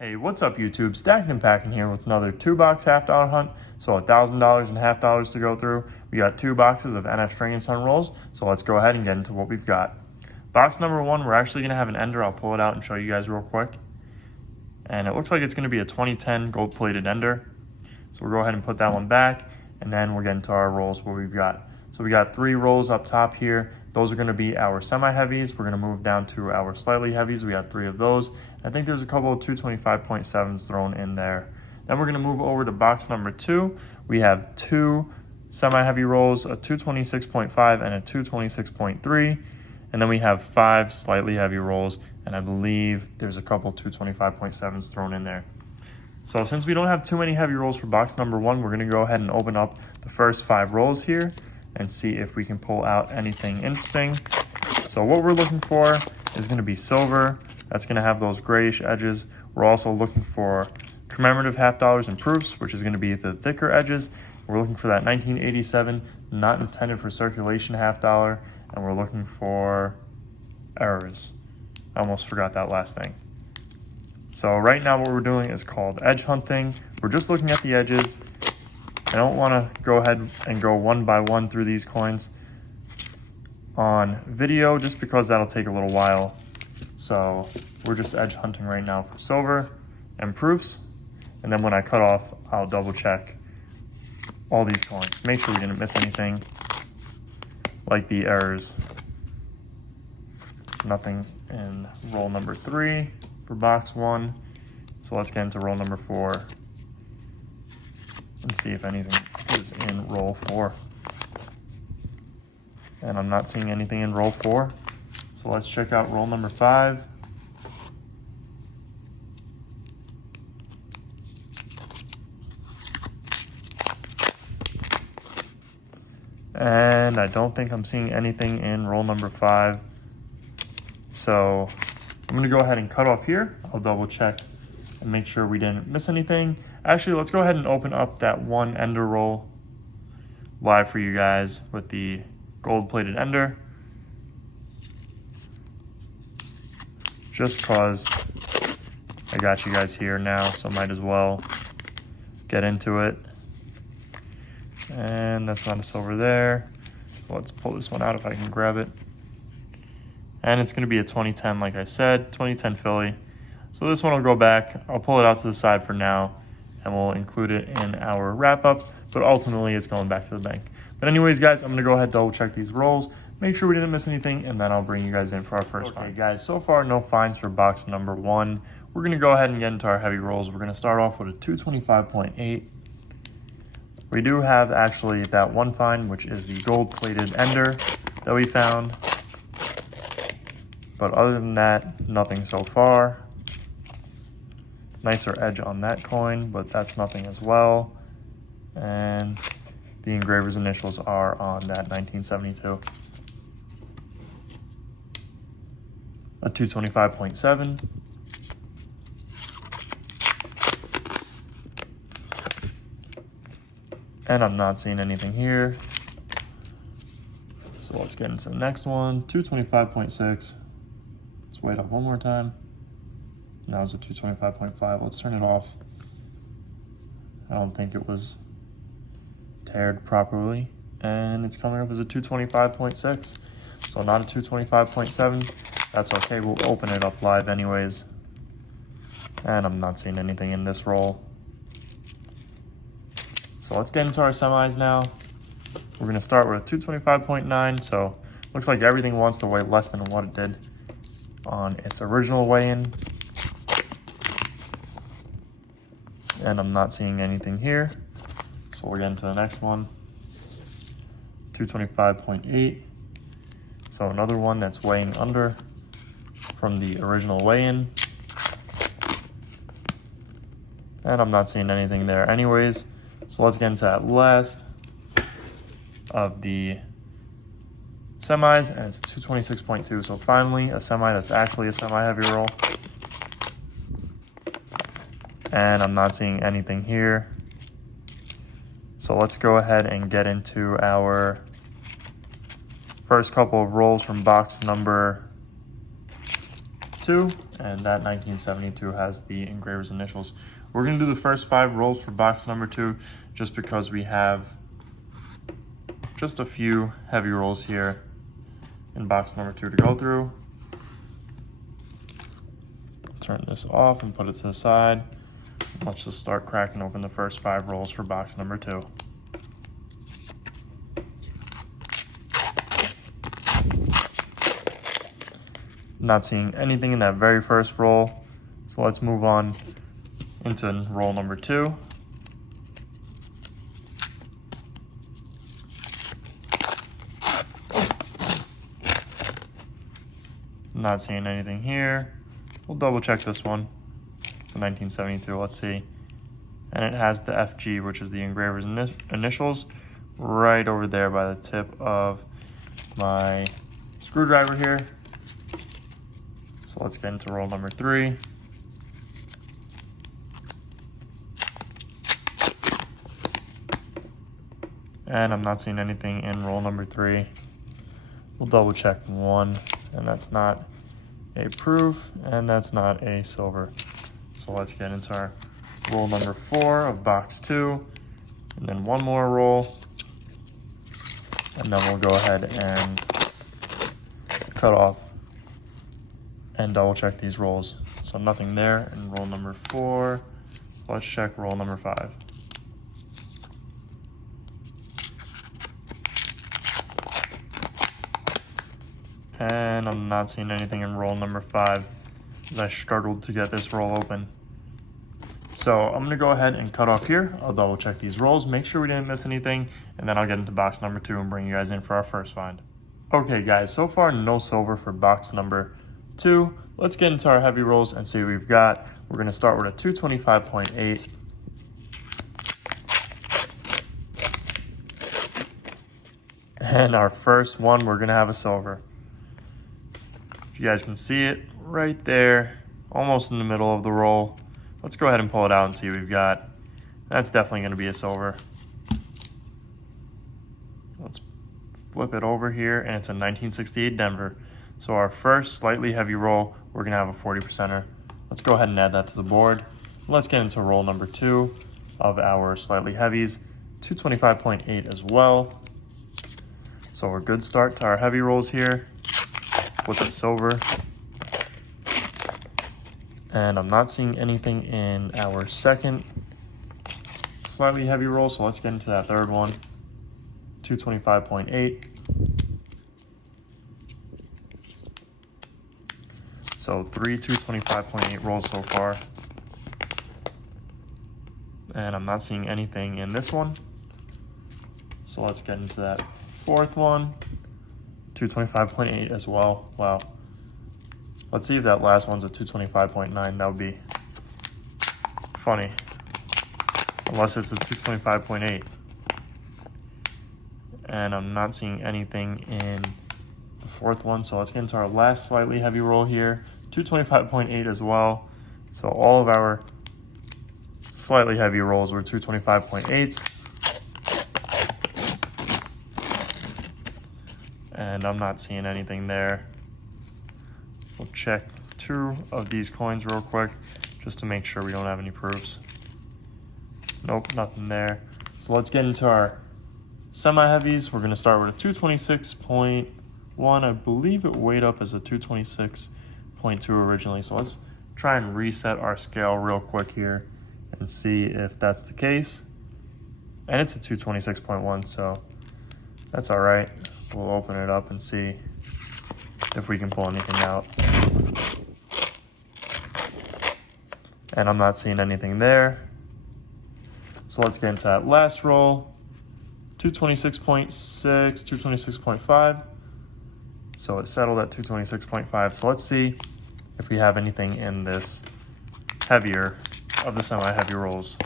Hey, what's up YouTube? Stacking and Packing here with another 2-box half-dollar hunt. So $1,000 and $half to go through. We got 2 boxes of NF String and Son rolls. So let's go ahead and get into what we've got. Box number 1, we're actually going to have an ender. I'll pull it out and show you guys real quick. And it looks like it's going to be a 2010 gold-plated ender. So we'll go ahead and put that one back. And then we're getting to our rolls, what we've got. So we got 3 rolls up top here. Those are going to be our semi-heavies. We're going to move down to our slightly heavies. We got 3 of those. I think there's a couple of 225.7s thrown in there. Then we're going to move over to box number 2. We have 2 semi-heavy rolls, a 226.5 and a 226.3. And then we have 5 slightly heavy rolls. And I believe there's a couple 225.7s thrown in there. So since we don't have too many heavy rolls for box number 1, we're going to go ahead and open up the first 5 rolls here and see if we can pull out anything interesting. So what we're looking for is going to be silver. That's going to have those grayish edges. We're also looking for commemorative $half and proofs, which is going to be the thicker edges. We're looking for that 1987, not intended for circulation $half, and we're looking for errors. I almost forgot that last thing. So right now what we're doing is called edge hunting. We're just looking at the edges. I don't want to go ahead and go one by one through these coins on video just because that'll take a little while. So we're just edge hunting right now for silver and proofs. And then when I cut off, I'll double check all these coins. Make sure we didn't miss anything like the errors. Nothing in roll number 3 for box 1. So let's get into roll number 4 and see if anything is in roll 4. And I'm not seeing anything in roll 4. So let's check out roll number 5. And I don't think I'm seeing anything in roll number 5. So I'm going to go ahead and cut off here. I'll double check and make sure we didn't miss anything. Actually, let's go ahead and open up that one ender roll live for you guys with the gold-plated ender. Just cause I got you guys here now, so might as well get into it. And that's not a silver there. Let's pull this one out if I can grab it. And it's going to be a 2010, like I said, 2010 Philly. So this one will go back. I'll pull it out to the side for now, and we'll include it in our wrap-up. But ultimately, it's going back to the bank. But anyways, guys, I'm going to go ahead and double-check these rolls, make sure we didn't miss anything, and then I'll bring you guys in for our first find. Guys, so far, no finds for box number 1. We're going to go ahead and get into our heavy rolls. We're going to start off with a 225.8. We do have, actually, that one find, which is the gold-plated ender that we found. But other than that, nothing so far. Nicer edge on that coin, but that's nothing as well. And the engraver's initials are on that 1972. A 225.7. And I'm not seeing anything here. So let's get into the next one, 225.6. Let's wait up one more time. Now it's a 225.5. Let's turn it off. I don't think it was tared properly. And it's coming up as a 225.6. So not a 225.7. That's okay. We'll open it up live anyways. And I'm not seeing anything in this roll. So let's get into our semis now. We're going to start with a 225.9. So looks like everything wants to weigh less than what it did on its original weigh-in. And I'm not seeing anything here. So we're getting to the next one. 225.8. So another one that's weighing under from the original weigh-in. And I'm not seeing anything there anyways. So let's get into that last of the semis, and it's 226.2. So finally, a semi that's actually a semi-heavy roll. And I'm not seeing anything here. So let's go ahead and get into our first couple of rolls from box number 2, and that 1972 has the engraver's initials. We're gonna do the first 5 rolls for box number 2, just because we have just a few heavy rolls here in box number 2 to go through. Turn this off and put it to the side. Let's just start cracking open the first 5 rolls for box number 2. Not seeing anything in that very first roll, so let's move on into roll number 2. Not seeing anything here. We'll double check this one. It's a 1972, let's see. And it has the FG, which is the engraver's initials, right over there by the tip of my screwdriver here. So let's get into roll number 3. And I'm not seeing anything in roll number 3. We'll double check 1, and that's not a proof, and that's not a silver. So let's get into our roll number 4 of box 2, and then 1 more roll, and then we'll go ahead and cut off and double check these rolls. So nothing there in roll number 4. Let's check roll number 5. And I'm not seeing anything in roll number 5 as I struggled to get this roll open. So I'm gonna go ahead and cut off here. I'll double check these rolls, make sure we didn't miss anything, and then I'll get into box number 2 and bring you guys in for our first find. Okay guys, so far no silver for box number 2. Let's get into our heavy rolls and see what we've got. We're gonna start with a 225.8. And our first one, we're gonna have a silver. If you guys can see it right there, almost in the middle of the roll. Let's go ahead and pull it out and see what we've got. That's definitely gonna be a silver. Let's flip it over here, and it's a 1968 Denver. So our first slightly heavy roll, we're gonna have a 40%er. Let's go ahead and add that to the board. Let's get into roll number 2 of our slightly heavies, 225.8 as well. So a good start to our heavy rolls here with a silver. And I'm not seeing anything in our second slightly heavy roll, so let's get into that third one, 225.8. So 3 225.8 rolls so far. And I'm not seeing anything in this one. So let's get into that fourth one, 225.8 as well. Wow. Let's see if that last one's a 225.9. That would be funny. Unless it's a 225.8. And I'm not seeing anything in the fourth one. So let's get into our last slightly heavy roll here. 225.8 as well. So all of our slightly heavy rolls were 225.8s. And I'm not seeing anything there. We'll check 2 of these coins real quick just to make sure we don't have any proofs. Nope, nothing there. So let's get into our semi-heavies. We're going to start with a 226.1. I believe it weighed up as a 226.2 originally. So let's try and reset our scale real quick here and see if that's the case. And it's a 226.1, so that's all right. We'll open it up and see if we can pull anything out. And I'm not seeing anything there. So let's get into that last roll. 226.6, 226.5. So it settled at 226.5. So let's see if we have anything in this heavier of the semi-heavy rolls.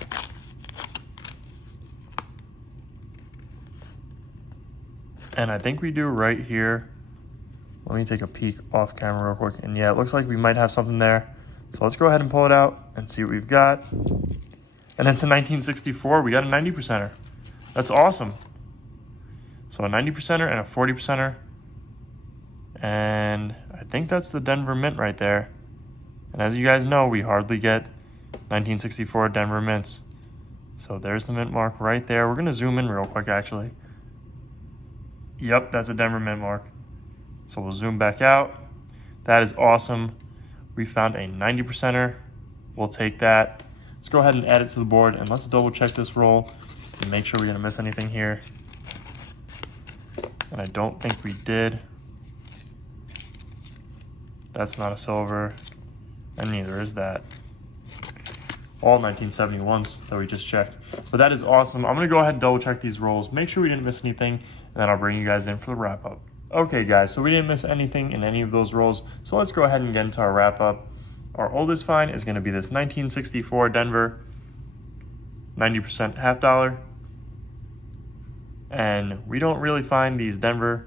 And I think we do right here. Let me take a peek off camera real quick. And yeah, it looks like we might have something there. So let's go ahead and pull it out and see what we've got. And it's a 1964. We got a 90%er. That's awesome. So a 90%er and a 40%er. And I think that's the Denver Mint right there. And as you guys know, we hardly get 1964 Denver mints. So there's the mint mark right there. We're gonna zoom in real quick actually. Yep, that's a Denver mint mark. So we'll zoom back out. That is awesome. We found a 90%er. We'll take that. Let's go ahead and add it to the board, and let's double check this roll and make sure we didn't miss anything here. And I don't think we did. That's not a silver, and neither is that. All 1971s that we just checked. But that is awesome. I'm gonna go ahead and double check these rolls, make sure we didn't miss anything, and then I'll bring you guys in for the wrap up. Okay guys, so we didn't miss anything in any of those rolls, so let's go ahead and get into our wrap up. Our oldest find is gonna be this 1964 Denver 90% half dollar. And we don't really find these Denver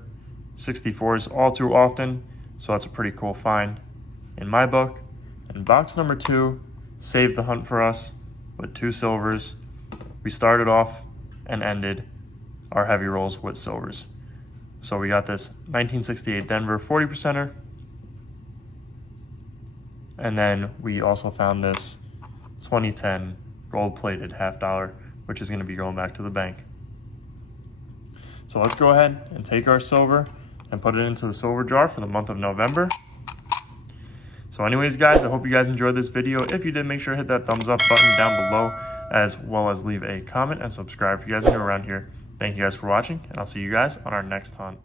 64s all too often, so that's a pretty cool find in my book. And box number 2 saved the hunt for us with 2 silvers. We started off and ended our heavy rolls with silvers. So we got this 1968 Denver 40%er. And then we also found this 2010 gold-plated half dollar, which is going to be going back to the bank. So let's go ahead and take our silver and put it into the silver jar for the month of November. So anyways, guys, I hope you guys enjoyed this video. If you did, make sure to hit that thumbs up button down below, as well as leave a comment and subscribe if you guys are new around here. Thank you guys for watching, and I'll see you guys on our next hunt.